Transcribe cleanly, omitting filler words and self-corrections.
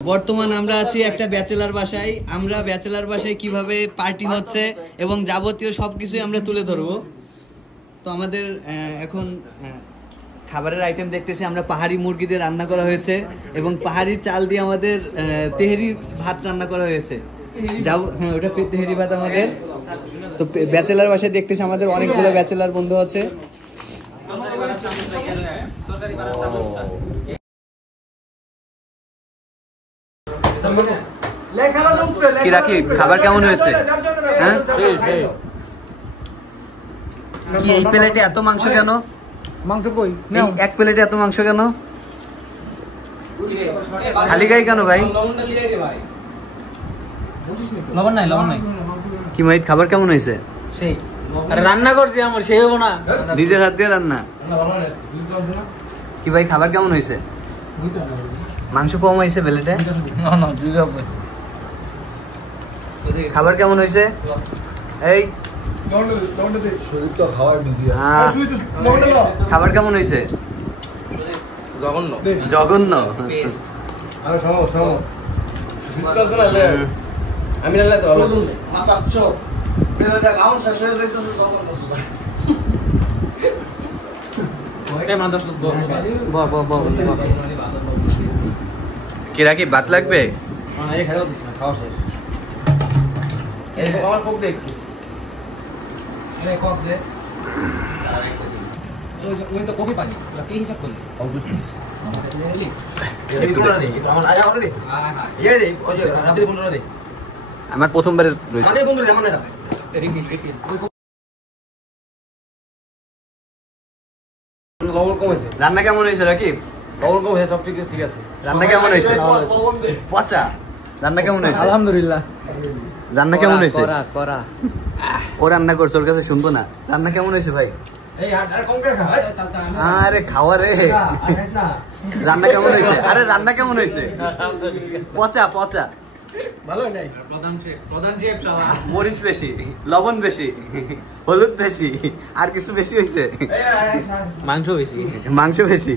বর্তমান আমরা আছি একটা ব্যাচেলার বাসায়। আমরা ব্যাচেলার বাসায় কিভাবে পার্টি হচ্ছে এবং যাবতীয় সবকিছুই আমরা তুলে ধরবো। তো আমাদের এখন খাবারের আইটেম দেখতেছি আমরা পাহাড়ি মুরগি দিয়ে রান্না করা হয়েছে এবং পাহাড়ি চাল দিয়ে আমাদের তেহেরি ভাত রান্না করা হয়েছে। যাব হ্যাঁ, ওটা তেহেরি ভাত আমাদের। তো ব্যাচেলার বাসায় দেখতেছি আমাদের অনেকগুলো ব্যাচেলার বন্ধু আছে। কি রাখি, খাবার কেমন হয়েছে? হ্যাঁ, কি এই প্লেটে এত মাংস কেন? মাংস কই? এক প্লেটে এত মাংস কেন? খালি গাই কেন ভাই? লবণ নাই, লবণ নাই। কি মাইট, খাবার কেমন হয়েছে? সেই আরে রান্না করছি আমার, সেই হবো না? নিজের হাত দিয়ে রান্না। কি ভাই, খাবার কেমন হয়েছে? মাংস কম হয়েছে প্লেটে? না না, দুই কাপ। খাবার কেমন হয়েছে? এই খাবার কেমন হয়েছে? জঘন্য জঘন্য। আমি কি রাখি, ভাত লাগবে? আমার কোক দে, কোক দে। ওই তো কফি পানি কি হিসাব করলি? আমার প্রথমবারের রয়েছে। রান্না কেমন হয়েছে রাকিব? সব ঠিক আছে। রান্না কেমন হয়েছে? পচা। রান্না কেমন হয়েছে? আলহামদুলিল্লাহ। রান্না কেমন হয়েছে? করা ও রান্না করছে, ওর কাছে শুনবো না। রান্না কেমন হয়েছে ভাই? আরে খাওয়া রে। রান্না কেমন হয়েছে? আরে রান্না কেমন হয়েছে? পচা পচা। মরিচ বেশি, লবণ বেশি, হলুদ বেশি, আর কিছু বেশি হয়েছে? মাংস বেশি। মাংস বেশি।